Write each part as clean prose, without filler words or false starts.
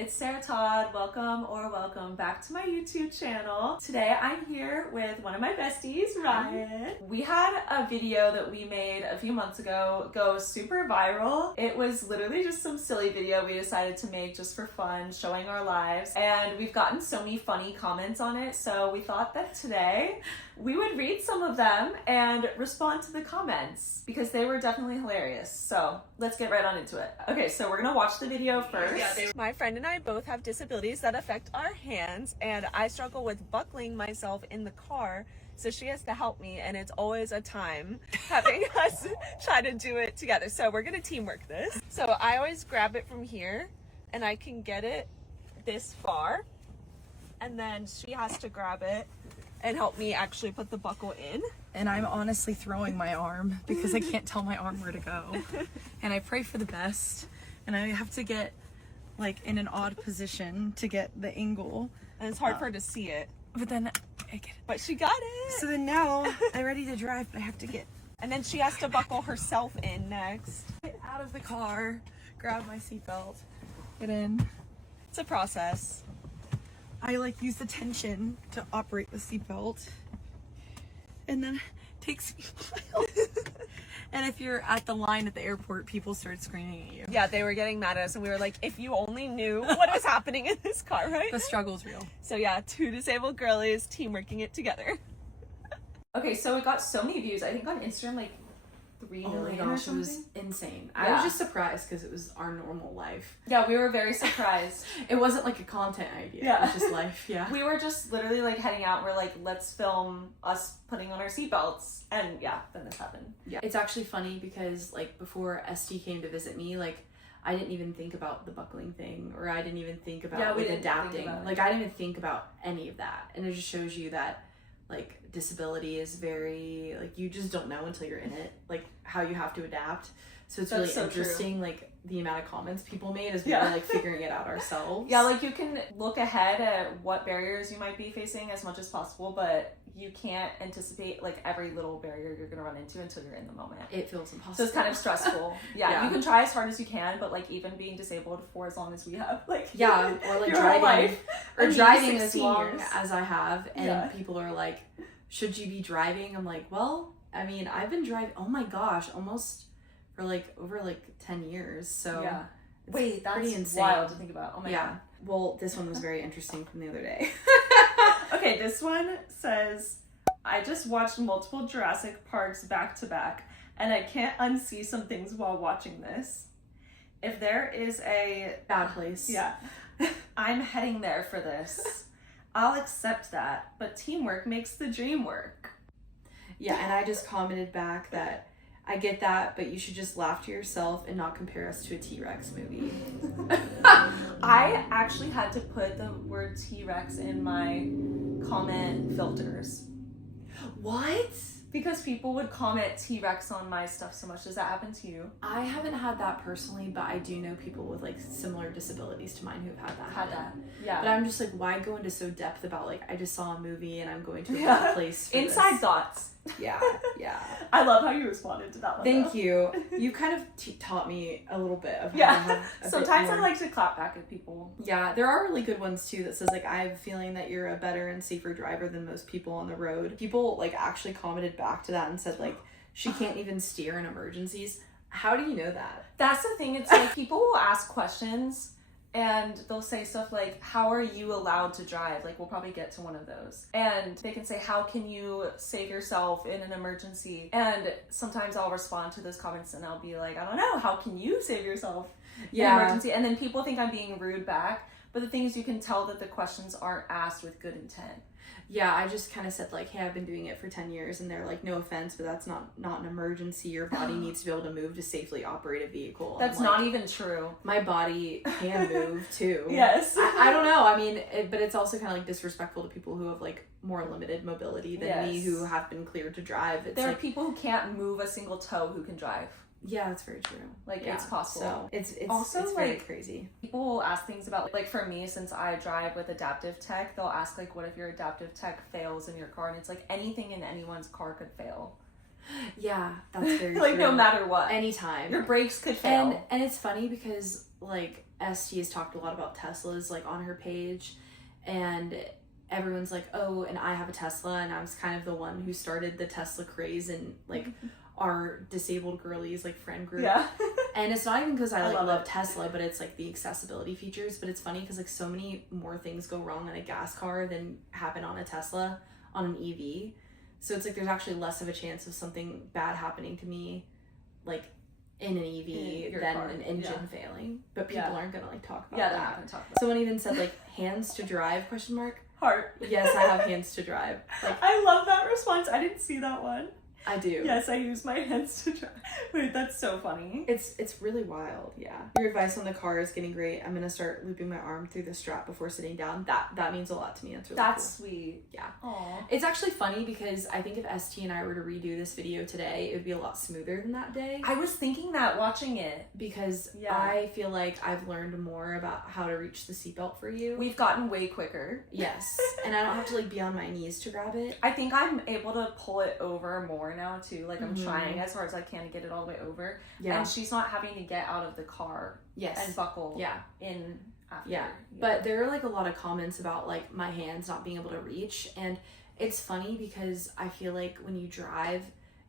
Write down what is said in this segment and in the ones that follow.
it's Sarah Todd. Welcome back to my YouTube channel. Today I'm here with one of my besties, Rion. We had a video that we made a few months ago go super viral. It was literally just some silly video we decided to make just for fun, showing our lives, and we've gotten so many funny comments on it, so we thought that today we would read some of them and respond to the comments because they were definitely hilarious. So let's get right on into it. Okay, so we're gonna watch the video first. My friend and I both have disabilities that affect our hands, and I struggle with buckling myself in the car, so she has to help me, and it's always a time having us try to do it together. So we're gonna teamwork this. So I always grab it from here, and I can get it this far, and then she has to grab it and help me actually put the buckle in. And I'm honestly throwing my arm because I can't tell my arm where to go. And I pray for the best, and I have to get like in an odd position to get the angle. And it's hard for her to see it. But then I get it. But she got it! So then now I'm ready to drive, but I have to get And then she has to buckle herself in next. out of the car, grab my seatbelt, get in. It's a process. I like use the tension to operate the seatbelt, and then it takes me a while. And if you're at the line at the airport, people start screaming at you. Yeah, they were getting mad at us, and we were like, if you only knew what is happening in this car, right? The struggle's real. So yeah, two disabled girlies teamworking it together. Okay, so it got so many views. I think on Instagram, like 3 million or It something. was insane. I Yeah. was just surprised because it was our normal life. Yeah, we were very surprised. It wasn't like a content idea. Yeah. It was just life. Yeah. We were just literally like heading out. We're like, let's film us putting on our seatbelts. And yeah, then this happened. Yeah. It's actually funny because like before Esty came to visit me, like I didn't even think about the buckling thing, or I didn't even think about we like didn't think adapting. about it. Like I didn't even think about any of that. And it just shows you that like disability is very like you just don't know until you're in it, like how you have to adapt. So it's That's really so interesting, true. Like the amount of comments people made as we Yeah. were like figuring it out ourselves. Yeah, like you can look ahead at what barriers you might be facing as much as possible, but you can't anticipate like every little barrier you're gonna run into until you're in the moment. It feels impossible. So it's kind of stressful. Yeah, Yeah. you can try as hard as you can, but like even being disabled for as long as we have, like Yeah, or like your whole driving, life, or I mean, driving as 16 long years. as I have, and Yeah. people are like, "Should you be driving?" I'm like, "Well, I mean, I've been driving. Oh my gosh, almost for like over like 10 years. So Yeah. it's Wait, that's pretty insane. wild to think about. Oh my yeah. god. Well, this one was very interesting from the other day. Okay, this one says, I just watched multiple Jurassic Parks back to back, and I can't unsee some things while watching this. If there is a Bad place. yeah, I'm heading there for this. I'll accept that, but teamwork makes the dream work. Yeah, and I just commented back that I get that, but you should just laugh to yourself and not compare us to a T-Rex movie. I actually had to put the word T-Rex in my comment filters. What? Because people would comment T-Rex on my stuff so much. Does that happen to you? I haven't had that personally, but I do know people with like similar disabilities to mine who've had that. Had that. Yeah. But I'm just like, why go into so depth about like I just saw a movie and I'm going to a Yeah. bad place. For Inside this. thoughts. Yeah, yeah. I love how you responded to that one. Thank though. you. You kind of taught me a little bit of how to Yeah. have a bit Sometimes I more- like to clap back at people. Yeah, there are really good ones too that says like I have a feeling that you're a better and safer driver than most people on the road. People like actually commented back to that and said like she can't even steer in emergencies. How do you know that? That's the thing. It's like people will ask questions and they'll say stuff like, how are you allowed to drive? Like, we'll probably get to one of those. And they can say, how can you save yourself in an emergency? And sometimes I'll respond to those comments and I'll be like, I don't know, how can you save yourself in an emergency? And then people think I'm being rude back. But the thing is, you can tell that the questions aren't asked with good intent. Yeah, I just kind of said like, hey, I've been doing it for 10 years, and they're like, no offense, but that's not an emergency. Your body needs to be able to move to safely operate a vehicle. That's I'm not like, even true. my body can move too. Yes. I don't know. I mean, but it's also kind of like disrespectful to people who have like more limited mobility than me, Yes. who have been cleared to drive. It's There are like, people who can't move a single toe who can drive. yeah, that's very true. Like, Yeah, it's possible. So it's Also, it's very like, crazy. People will ask things about, like for me, since I drive with adaptive tech, they'll ask like, what if your adaptive tech fails in your car? And it's like, anything in anyone's car could fail. Yeah, that's very Like, true. no matter what. Anytime. Your brakes could fail. And it's funny because like ST has talked a lot about Teslas, like, on her page, and everyone's like, oh, and I have a Tesla, and I was kind of the one who started the Tesla craze and, like, our disabled girlies, like, friend group. Yeah. And it's not even because I love it. Tesla, but it's, like, the accessibility features. But it's funny because, like, so many more things go wrong on a gas car than happen on a Tesla, on an EV. So it's, like, there's actually less of a chance of something bad happening to me, like, in an EV than an engine failing. But people aren't going to, like, talk about that. They're not going to talk about Someone even said, like, hands to drive, ? Heart. Yes, I have hands to drive. Like, I love that response. I didn't see that one. I do. Yes, I use my hands to drive. Wait, that's so funny. It's really wild, yeah. Your advice on the car is getting great. I'm gonna start looping my arm through the strap before sitting down. That means a lot to me. That's really cool. Sweet. Yeah. Aww. It's actually funny because I think if ST and I were to redo this video today, it would be a lot smoother than that day. I was thinking that watching it. Because I feel like I've learned more about how to reach the seatbelt for you. We've gotten way quicker. Yes. And I don't have to, like, be on my knees to grab it. I think I'm able to pull it over more now too. Like, I'm trying as hard as I can to get it all the way over. Yeah. And she's not having to get out of the car and buckle in after. Yeah. But there are, like, a lot of comments about, like, my hands not being able to reach. And it's funny because I feel like when you drive,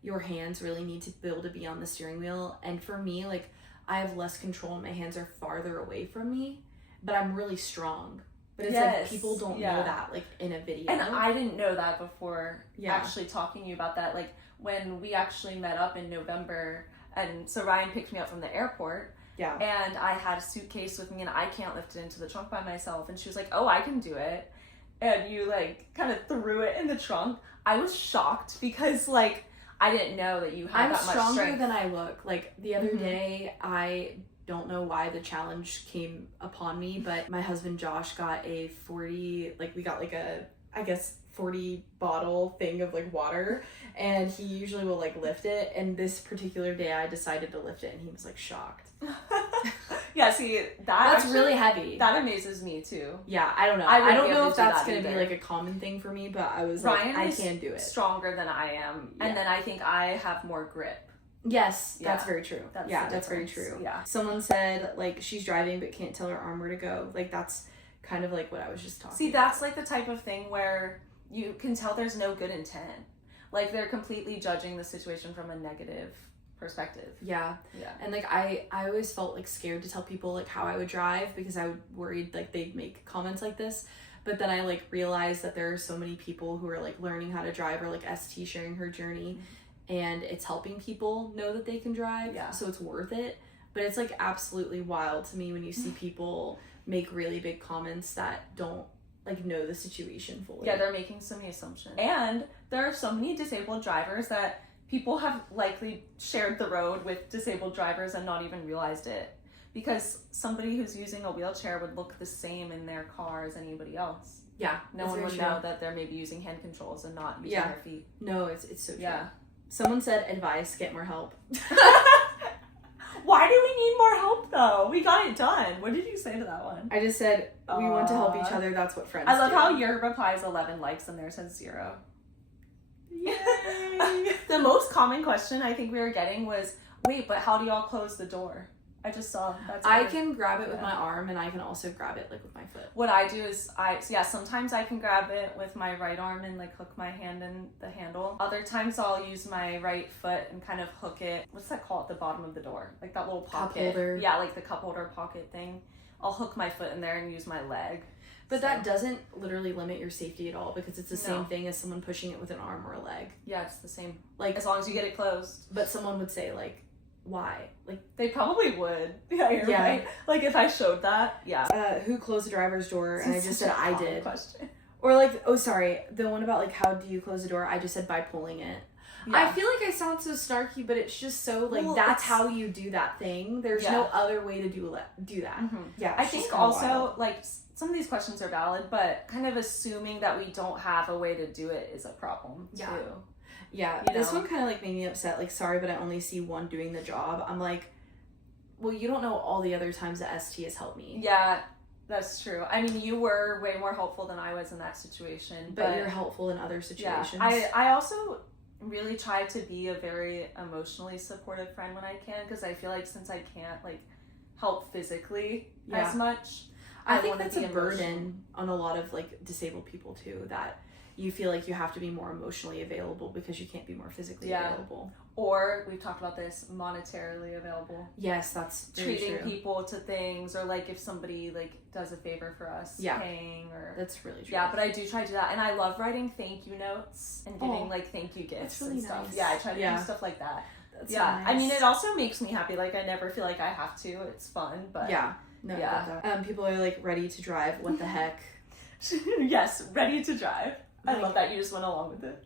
your hands really need to be able to be on the steering wheel. And for me, like, I have less control and my hands are farther away from me, but I'm really strong. But it's like people don't know that, like, in a video. And I didn't know that before actually talking to you about that. Like, when we actually met up in November, and so Ryan picked me up from the airport. Yeah. And I had a suitcase with me and I can't lift it into the trunk by myself. And she was like, oh, I can do it. And you, like, kind of threw it in the trunk. I was shocked because, like, I didn't know that you had that much strength. I'm stronger than I look. Like, the other day, I don't know why the challenge came upon me, but my husband Josh got a 40, like, we got, like, a, I guess, 40 bottle thing of, like, water, and he usually will, like, lift it, and this particular day I decided to lift it, and he was, like, shocked. Yeah, see, that's actually really heavy. That amazes me too. Yeah, I don't know. I don't know if that's gonna be, like, a common thing for me, but I was Ryan like, I can do it. Stronger than I am, and then I think I have more grip. Yes, that's very true. That's very true. Yeah. Someone said, like, she's driving but can't tell her arm where to go. Like, that's kind of like what I was just talking about. See, that's like the type of thing where you can tell there's no good intent. Like, they're completely judging the situation from a negative perspective. Yeah. And, like, I always felt, like, scared to tell people, like, how I would drive because I worried, like, they'd make comments like this. But then I, like, realized that there are so many people who are, like, learning how to drive, or, like, ST sharing her journey, and it's helping people know that they can drive. Yeah. So it's worth it. But it's, like, absolutely wild to me when you see people make really big comments that don't, like, know the situation fully. Yeah, they're making so many assumptions. And there are so many disabled drivers that people have likely shared the road with disabled drivers and not even realized it. Because somebody who's using a wheelchair would look the same in their car as anybody else. Yeah. No one would know that they're maybe using hand controls and not using their feet. No, it's so true. Yeah. Someone said, advice, get more help. Why do we need more help, though? We got it done. What did you say to that one? I just said, we want to help each other. That's what friends do. I love how your reply is 11 likes and theirs says 0. Yay! The most common question I think we were getting was, wait, but how do y'all close the door? I just saw that's I can grab it with my arm, and I can also grab it, like, with my foot. What I do is sometimes I can grab it with my right arm and, like, hook my hand in the handle. Other times I'll use my right foot and kind of hook it. What's that called at the bottom of the door? Like that little pocket. Cup holder. Yeah, like the cup holder pocket thing. I'll hook my foot in there and use my leg. But that doesn't literally limit your safety at all, because it's the same thing as someone pushing it with an arm or a leg. Yeah, it's the same. Like, as long as you get it closed. But someone would say, like, why? Like, they probably would. Yeah, you're right. Like, if I showed that, who closed the driver's door? And I just said I did. Question. Or, like, oh, sorry, the one about, like, how do you close the door? I just said by pulling it. Yeah. I feel like I sound so snarky, but it's just so, like, that's how you do that thing. There's no other way to do that. Mm-hmm. Yeah, I think also, wild. Like, some of these questions are valid, but kind of assuming that we don't have a way to do it is a problem, too. Yeah, this one kind of, like, made me upset. Like, sorry, but I only see one doing the job. I'm like, well, you don't know all the other times that ST has helped me. Yeah, that's true. I mean, you were way more helpful than I was in that situation. But you're helpful in other situations. Yeah, I also really try to be a very emotionally supportive friend when I can, because I feel like since I can't, like, help physically Yeah. as much. I think wanna that's be a burden on a lot of like disabled people too, that you feel like you have to be more emotionally available because you can't be more physically available. Or we've talked about this, monetarily available. Yes, that's very treating true. people to things, or like if somebody like does a favor for us, paying, or that's really true. Yeah, but I do try to do that, and I love writing thank you notes and giving like thank you gifts really and stuff. nice. Yeah, I try to do stuff like that. That's yeah, so nice. I mean, it also makes me happy. Like I never feel like I have to. It's fun, but yeah. No, yeah. I love that. People are like ready to drive. What the heck? Yes, ready to drive. I love that you just went along with it.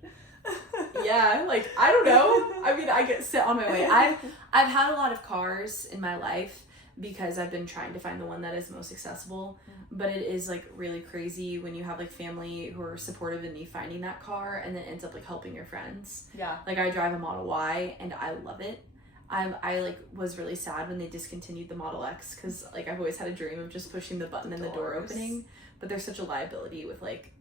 Yeah, like I don't know. I mean, I get set on my way. I've had a lot of cars in my life because I've been trying to find the one that is most accessible. But it is like really crazy when you have like family who are supportive in you finding that car, and then ends up like helping your friends. Yeah. Like I drive a Model Y and I love it. I like was really sad when they discontinued the Model X, because like I've always had a dream of just pushing the button and the door opening, but there's such a liability with like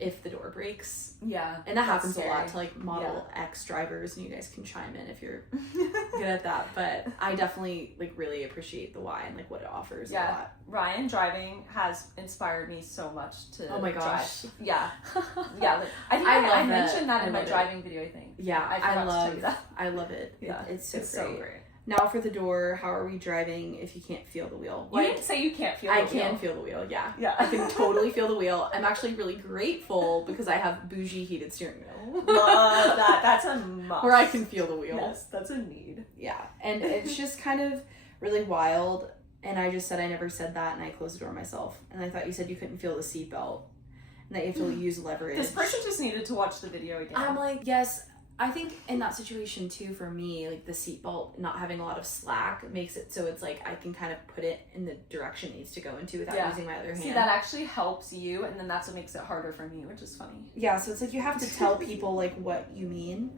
if the door breaks. Yeah. And that happens scary. a lot to like Model X drivers, and you guys can chime in if you're good at that. But I definitely like really appreciate the Y and like what it offers a lot. Ryan driving has inspired me so much to Oh my gosh. drive. Yeah. Yeah. Like, I think I mentioned that in my driving video, I think. Yeah, I forgot to tell you that. I love it. Yeah. It's so great. So great. Now for the door, how are we driving if you can't feel the wheel? You didn't say you can't feel the wheel. I can feel the wheel, yeah. Yeah. I can totally feel the wheel. I'm actually really grateful because I have bougie heated steering wheel. Love that. That's a must. Where I can feel the wheel. Yes, that's a need. Yeah. And it's just kind of really wild. And I just said I never said that, and I closed the door myself. And I thought you said you couldn't feel the seatbelt and that you have to use leverage. This person just needed to watch the video again. I'm like, yes. I think in that situation too, for me, like the seatbelt not having a lot of slack makes it so it's like I can kind of put it in the direction it needs to go into without using my other hand. See, that actually helps you, and then that's what makes it harder for me, which is funny. Yeah, so it's like you have to tell people like what you mean.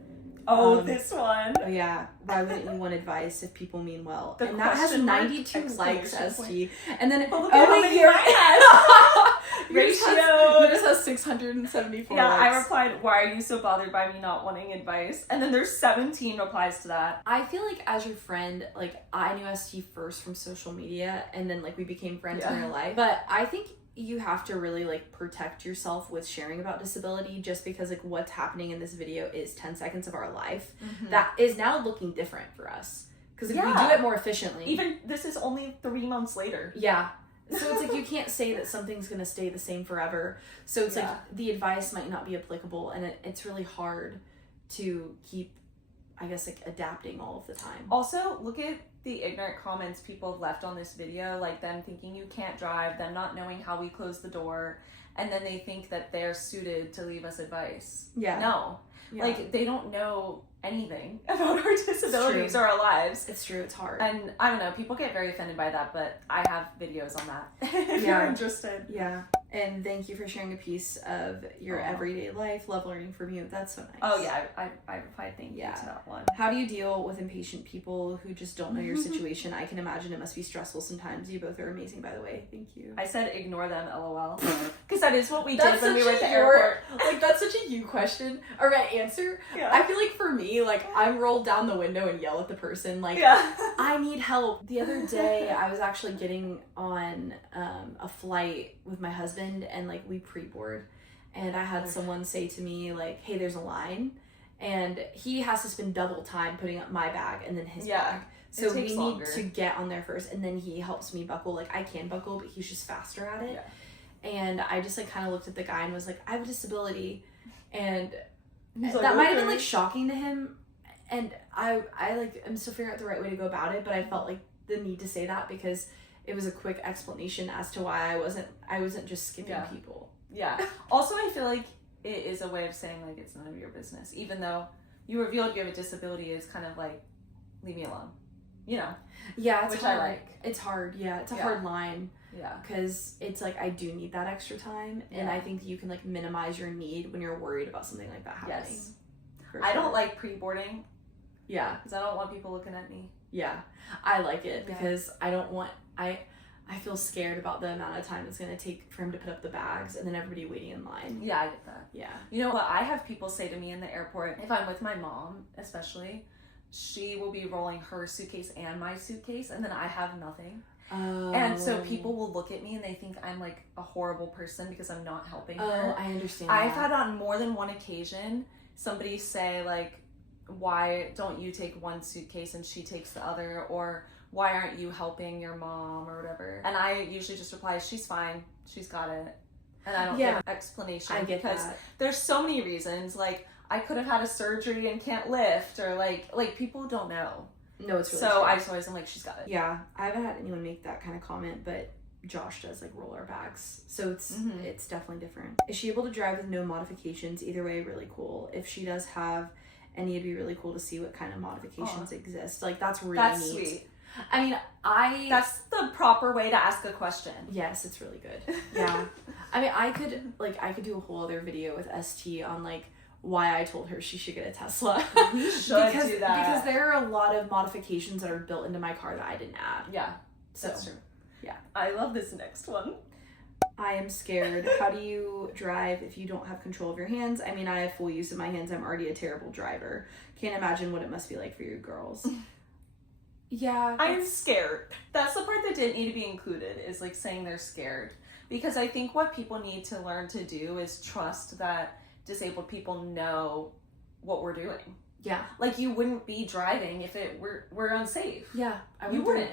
Oh, this one. Oh yeah. Why wouldn't you want advice if people mean well? The and that has question mark, 92 likes, exclamation SG. And then But look at how many Ryan has. Ratio. Yours has 674 Yeah, likes. I replied, why are you so bothered by me not wanting advice? And then there's 17 replies to that. I feel like as your friend, like I knew SG first from social media, and then like we became friends in real life. But I think you have to really like protect yourself with sharing about disability, just because like what's happening in this video is 10 seconds of our life that is now looking different for us, because if we do it more efficiently, even this is only 3 months later. So it's like you can't say that something's gonna stay the same forever, so it's like the advice might not be applicable, and it's really hard to keep, I guess, like adapting all of the time. Also, look at the ignorant comments people have left on this video, like them thinking you can't drive, them not knowing how we close the door, and then they think that they're suited to leave us advice. No. Like, they don't know anything about our disabilities or our lives. It's true, it's hard. And I don't know, people get very offended by that, but I have videos on that if you're interested. Yeah. And thank you for sharing a piece of your everyday life. Love learning from you. That's so nice. Oh yeah, I replied thank you to that one. How do you deal with impatient people who just don't know your situation? I can imagine it must be stressful sometimes. You both are amazing, by the way. Thank you. I said ignore them, lol. Because that is what we That's did when we were at the airport. Like, that's such a you question or an answer. Yeah. I feel like for me, like, I roll down the window and yell at the person, like, I need help. The other day, I was actually getting on a flight with my husband, and like we pre-board, and I had someone say to me like, hey, there's a line, and he has to spend double time putting up my bag and then his bag. So we need to get on there first, and then he helps me buckle. Like, I can buckle, but he's just faster at it. And I just like kind of looked at the guy and was like, I have a disability, and that might have been like shocking to him, and I like am still figuring out the right way to go about it, but I felt like the need to say that because it was a quick explanation as to why I wasn't just skipping people. Also, I feel like it is a way of saying like it's none of your business, even though you revealed you have a disability, is kind of like, leave me alone, you know. It's which hard. I like. It's hard. It's a hard line. Because it's like, I do need that extra time, and I think you can like minimize your need when you're worried about something like that happening. I don't like pre-boarding. Because I don't want people looking at me. I like it because I don't want, I feel scared about the amount of time it's going to take for him to put up the bags and then everybody waiting in line. I get that. You know what? I have people say to me in the airport, if I'm with my mom especially, she will be rolling her suitcase and my suitcase, and then I have nothing. And so people will look at me and they think I'm like a horrible person because I'm not helping her. I understand. I've had on more than one occasion somebody say like, why don't you take one suitcase and she takes the other, or why aren't you helping your mom or whatever? And I usually just reply, she's fine, she's got it. And I don't give an explanation. I get because that. there's so many reasons. Like, I could have had a surgery and can't lift, or like people don't know. No, it's really so true. I just always am like, she's got it. Yeah, I haven't had anyone make that kind of comment, but Josh does like roll our bags, so it's definitely different. Is she able to drive with no modifications? Either way, really cool. If she does have any, it'd be really cool to see what kind of modifications exist. Like, that's really neat. Sweet. I mean, that's the proper way to ask a question. Yes, it's really good. Yeah. I mean, I could do a whole other video with ST on like why I told her she should get a Tesla. We should do that. Because there are a lot of modifications that are built into my car that I didn't add. Yeah, So, that's true. Yeah. I love this next one. I am scared. How do you drive if you don't have control of your hands? I mean, I have full use of my hands. I'm already a terrible driver. Can't imagine what it must be like for you girls. Yeah. I'm scared. That's the part that didn't need to be included, is like saying they're scared. Because I think what people need to learn to do is trust that disabled people know what we're doing. Yeah. Like, you wouldn't be driving if it were unsafe. Yeah. You wouldn't.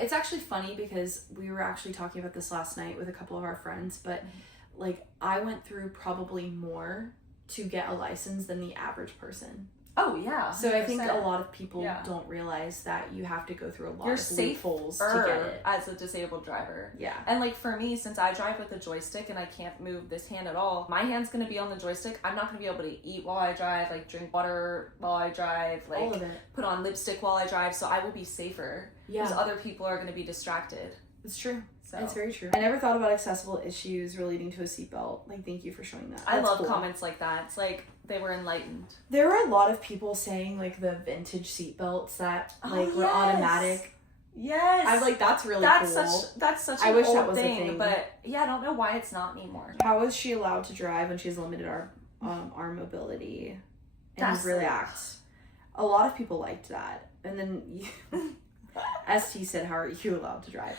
It's actually funny because we were actually talking about this last night with a couple of our friends, but like, I went through probably more to get a license than the average person. Oh, yeah. 100%. So I think a lot of people don't realize that you have to go through a lot of loopholes to get it. As a disabled driver. Yeah. And like, for me, since I drive with a joystick and I can't move this hand at all, my hand's gonna be on the joystick. I'm not gonna be able to eat while I drive, like drink water while I drive, like all of it. Put on lipstick while I drive, so I will be safer. Yeah. Because other people are gonna be distracted. It's true. So. It's very true. I never thought about accessible issues relating to a seatbelt. Like, thank you for showing that. I love comments like that. It's like they were enlightened. There were a lot of people saying like the vintage seatbelts that like were automatic. Yes. I'm like, that's really cool. That's such I an wish old that was thing, a thing. but yeah, I don't know why it's not anymore. How is she allowed to drive when she has limited arm mobility and That's react? A lot of people liked that, and then ST said, "How are you allowed to drive?"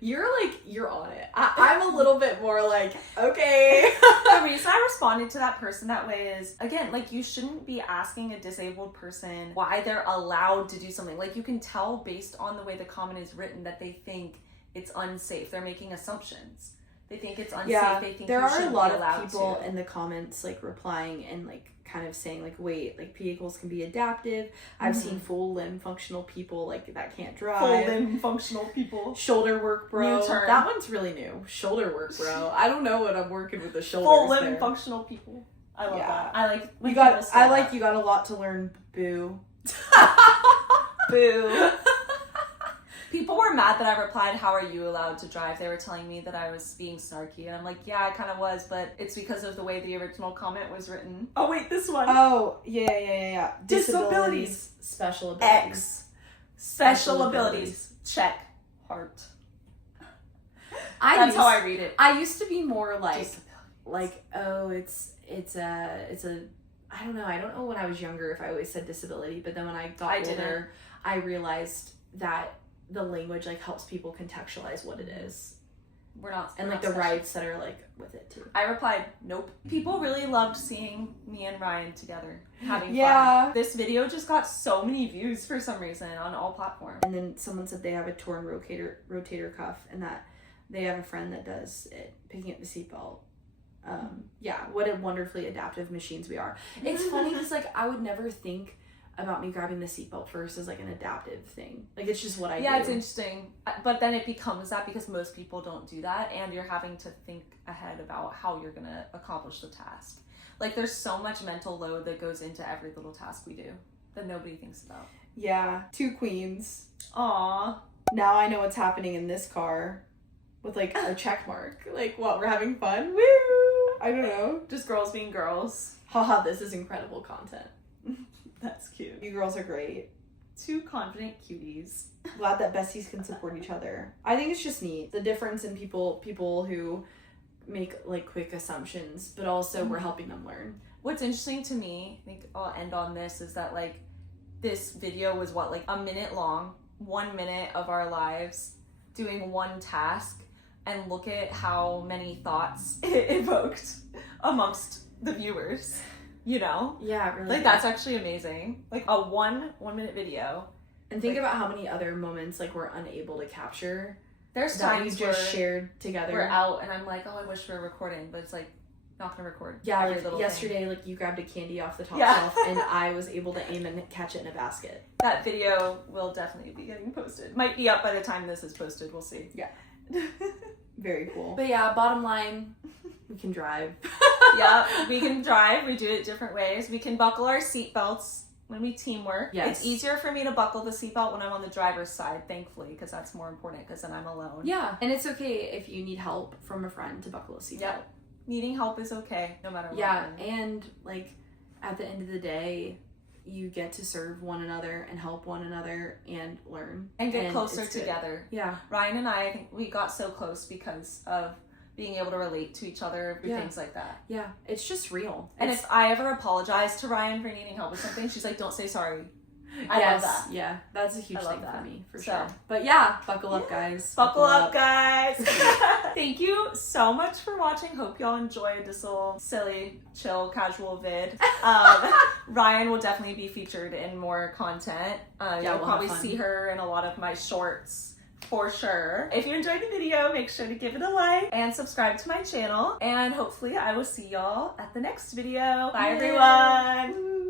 You're on it. I'm a little bit more like, okay. The reason I responded to that person that way is, again, like, you shouldn't be asking a disabled person why they're allowed to do something. Like, you can tell based on the way the comment is written that they think it's unsafe. They're making assumptions. They think it's unsafe. Yeah, they think there you are a shouldn't lot be of allowed people to. in the comments like replying and like kind of saying like, wait, like vehicles can be adaptive. I've seen full limb functional people like that can't drive. Full limb functional people. Shoulder work, bro. New term. That one's really new. Shoulder work, bro. I don't know what I'm working with the shoulders. Full limb there. functional people. I love Yeah. that. I like. You got a lot to learn. Boo. Boo. People were mad that I replied, "How are you allowed to drive?" They were telling me that I was being snarky, and I'm like, yeah, I kind of was, but it's because of the way the original comment was written. Oh wait, this one. Oh, yeah. Disabilities. Special abilities. X. Special abilities. Check. Heart. That's how I read it. I used to be more like, oh, it's a I don't know. I don't know when I was younger if I always said disability, but then when I got older, I realized that the language like helps people contextualize what it is. And like the rights that are like with it too. I replied, nope. People really loved seeing me and Ryan together having fun. This video just got so many views for some reason on all platforms. And then someone said they have a torn rotator cuff and that they have a friend that does it, picking up the seatbelt. Yeah, what a wonderfully adaptive machines we are. It's funny because like I would never think about me grabbing the seatbelt first as like an adaptive thing. Like it's just what I do. Yeah, it's interesting. But then it becomes that because most people don't do that, and you're having to think ahead about how you're gonna accomplish the task. Like there's so much mental load that goes into every little task we do that nobody thinks about. Yeah, 2 queens. Aww. Now I know what's happening in this car with like a check mark. Like what, we're having fun? Woo! I don't know. Just girls being girls. Haha, this is incredible content. That's cute. You girls are great. 2 confident cuties. Glad that besties can support each other. I think it's just neat. The difference in people who make like quick assumptions, but also we're helping them learn. What's interesting to me, I think I'll end on this, is that like this video was like a minute long, 1 minute of our lives doing one task and look at how many thoughts it evoked amongst the viewers, you know? Yeah, it really Like, did. that's actually amazing. Like, a 1 minute video. And think about how many other moments like we're unable to capture There's that we times just where shared together. we're out and I'm like, oh, I wish we were recording, but it's like, not gonna record. Yeah, every like little yesterday, thing. like you grabbed a candy off the top Yeah. shelf, and I was able to aim and catch it in a basket. That video will definitely be getting posted. Might be up by the time this is posted. We'll see. Yeah. Very cool. But yeah, bottom line, we can drive. Yeah, we can drive. We do it different ways. We can buckle our seatbelts when we teamwork. Yes. It's easier for me to buckle the seatbelt when I'm on the driver's side, thankfully, because that's more important because then I'm alone. Yeah, and it's okay if you need help from a friend to buckle a seatbelt. Yep. Needing help is okay, no matter what. Yeah, and like at the end of the day, you get to serve one another and help one another and learn. And get closer it's good. together. Yeah. Ryan and I think we got so close because of being able to relate to each other through Yeah. things like that. Yeah, it's just real. And It's- if I ever apologize to Ryan for needing help with something, she's like, don't say sorry. I yes, love that. yeah, that's a huge I love thing that. for me, for So- sure. But yeah, buckle up, guys. Buckle up, guys. Thank you so much for watching. Hope y'all enjoyed this little silly, chill, casual vid. Ryan will definitely be featured in more content. You'll we'll probably have fun. see her in a lot of my shorts for sure. If you enjoyed the video, make sure to give it a like and subscribe to my channel. And hopefully I will see y'all at the next video. Bye, Yay. everyone.